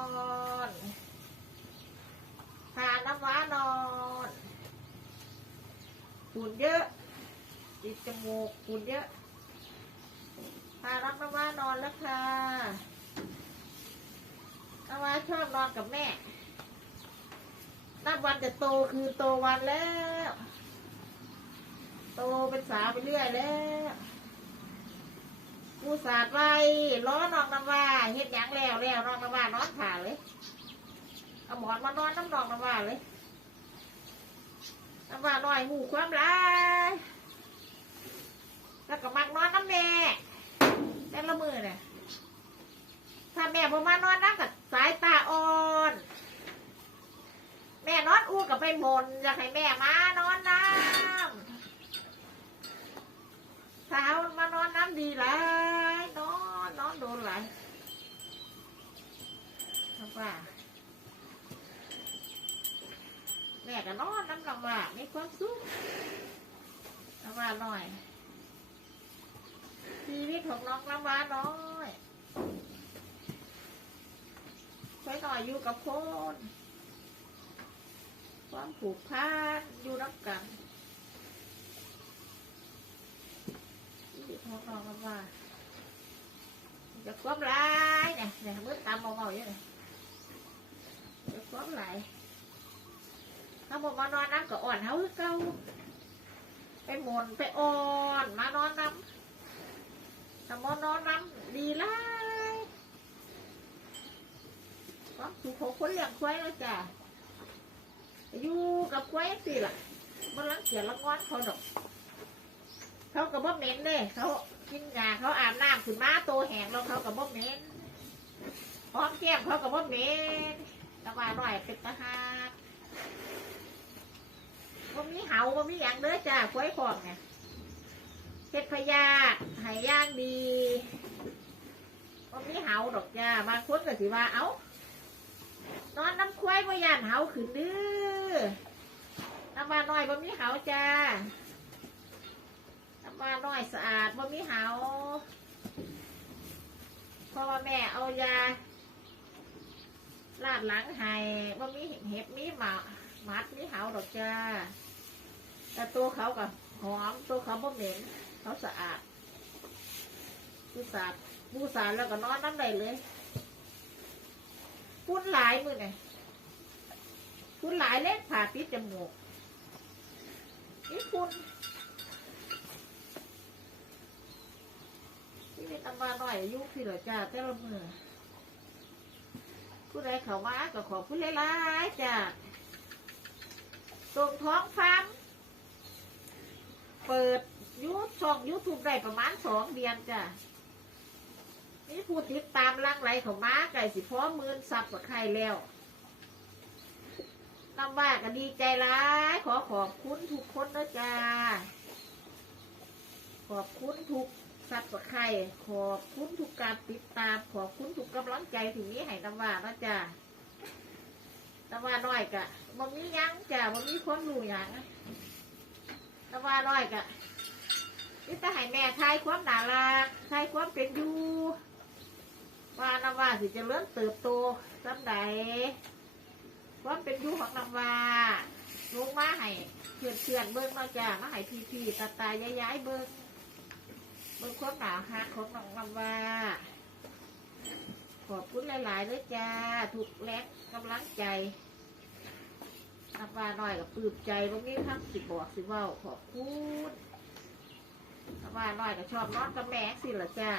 อนทาน้ำว้านอนฝุ่นเยอะติดจมูกฝุ่นเยอะทารับน้ำว้านอนแล้วค่ะน้ำว้าชอบนอนกับแม่นับวันจะโตคือโตวันแล้ว โตเป็นสาวไปเรื่อยแล้ว ผู้สาดไว้ล้อนองน้ำว่าเฮ็ดหยังแล้วแล้วนองน้ำว่านอนผ่าเลย เอาหมอนมานอนน้ำนองน้ำว่าเลยน้ำว่าน้อยหูความร้ายแล้วก็มักนอนน้ำแม่แต่ละมือเนี่ยถ้าแม่ผมมานอนนั่งกับสายตาอ่อนแม่นอนอู้กับไปบนอยากให้แม่มานอนน้ำเช้ามานอนน้ำดีหลายนอนนอนโดนหลายน้ำว่าแม่ก็นอนน้ำลำว่ามีความสุขน้ำว่าหน่อยชีวิตของน้องน้ำว่าน้อยใช้หน่อยอยู่กับคนความผูกพันอยู่รับกันชีวิตของน้องน้ำว่าจะความร้ายเนี่ยเนี่ยมืดตามเมาๆอยู่เนี่ยจะความร้ายาบอกมานอนน้ำก็อ่อนเฮาคือเก่าไปหมุนไปอ่อน มานอนน้ำถ้ามานอนน้ำดีหลายความสุขของคนเลี้ยงควายแล้วจ้ะอยู่กับควายสิล่ะมันรังเกียจละงอนเขาดอกเขากับบ่เหม็นเด้เขากินยาเขาอาบน้ำขึ้นมาโตแหงแล้วเขากับบ่เหม็นหอมแก้มเขากับบ่เหม็นแตะวันหน่อยเป็นตาหาก ว่ามีเหาว่ามีอย่างเด้อจ้าควายของไงเฮ็ดพยาหายย่างดีว่ามีเหาดอกจ้าบางคนก็สิว่าเอ้านอนน้ำควายว่าย่านเหาขึ้นเด้อน้ำมาน้อยว่ามีเหาจ้าน้ำมาน้อยสะอาดว่ามีเหาเพราะว่าแม่เอายาลาดหลังให้ว่ามีเห็บมีหมา มัดมีเหาดอกจ้า แต่ตัวเขาก็หอมตัวเขาบ่เหม็นเขาสะอาดผู้สาดผู้สาดแล้วก็นอนน้ำได้เลยพุ่นหลายมือไงพุ่นหลายเล็กผ่าปิดจมูกนี่พุ่นที่มีตำมาหน่อยอายุพี่เหรอจ้าแต่ละมือผู้ใดเขามาก็ขอพูดหลายๆจ้า ตรงท้องฟาร์มเปิดยูช่องยูทูบได้ประมาณสองเดือนจ้ะนี่ผู้ติดตามลังไหลของม้าไก่สิพร้อมมือนซับกับใครแล้วนำว่าก็ดีใจร้ายขอขอบคุณทุกคนนะจ้าขอบคุณทุกซับกับใครขอบคุณทุกการติดตาม ขอบคุณทุกกำลังใจถึงนี้ให้นำว่านะจ้า ตะวันน้อยกะบ่มียังจ้ะบ่มีคนรู้หยังตะวันน้อยกะนี่จะให้แม่ทายความน่ารักทายความเป็นอยู่ว่าน้ำว่าสิจะเริ่มเติบโตสำใดความเป็นอยู่ของน้ำว่าลงมาให้เพื่อนเพื่อนเบิ้งเนาจ้ะมาให้พี่พี่ตาตายายายเบิ้งเบิ้งความหนาฮักของน้องน้ำว่าขอบคุณหลายๆเลยจ้าถูกแลกกำลังใจ นับว่าน้อยกับปลื้มใจว่ามีคำสิบอกสิเว่าขอบคุณนับว่าน้อยก็ชอบนอนกับแม่สิละจ้า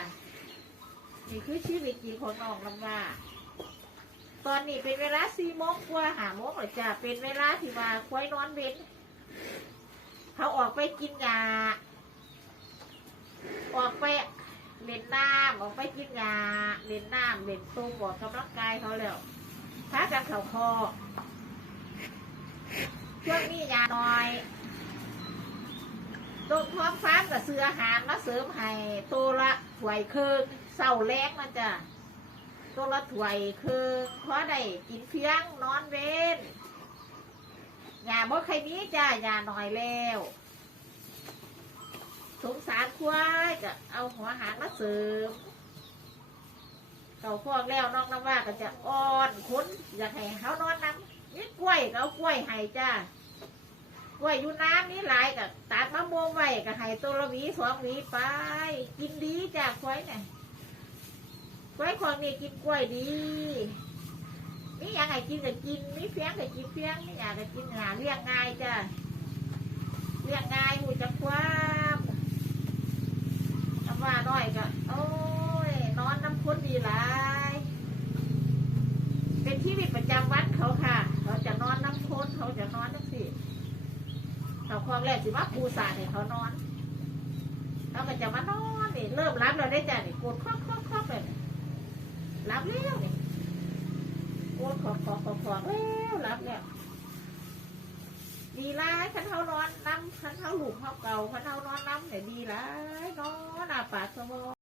นี่คือชีวิตจริงของน้องลำว่า ตอนนี้เป็นเวลาสี่โมงกว่าหาโมงเลยจ้าเป็นเวลาที่ว่าควายนอนเว้นเขาออกไปกินยาออกไปเล่นน้ำออกไปกินยาเล่นน้ำเล่นตุ้มบอกกำลังกายเขาแล้วถ้ากันเข่าคอ ช่วงนี้ยาหน่อยตรงท้องฟ้ากับเสืออาหารมาเสริมให้ตัวละถวยครึ่งเศร้าแรงมันจ้ะตัวละถวยครึ่งเพราะได้กินเพียงนอนเว้นยาบ่ใครมีจ้ะยาหน่อยแล้วสงสารควายก็เอาหัวหางมาเสริมเก่าพวกแล้วน้องน้ำว่าก็จะอ่อนคุ้นอยากให้เขานอนน้ำ นี่กล้วยก็เอากล้วยให้จ้ากล้วยอยู่น้ำนี่หลายกับตัดมะม่วงไว้ก็ให้ตัวละหวีสองหวีไป กินดีจ้าควยเนี่ยควยของนี่กินกล้วยดีนี่อยากให้กินก็กินนี่เพียงก็กินเพียงนี่อยากก็กินหาเลี้ยงง่ายจ้าเลี้ยงง่ายหูจักความน้ำว่าน้อยก็โอ้ยนอนน้ำพ้นดีหลาย เป็นที่วิตประจำวันเขาค่ะ เขาจะนอนน้ำพ้นเขาจะนอนทั้งสี่ เขาความแรกสิว่าปูสาดให้เขานอนเขาก็จะมานอนนี่เริ่มรับเราได้จ้ะนี่กดครอบครอบครอบเลยรับแล้วนี่กดขอขอขอขอแล้วรับแล้วดีหลายขันเท้านอนน้ำขันเท้าหลุมเท้าเก่าขันเท้านอนน้ำเนี่ยดีหลายนอนอาปากสมอง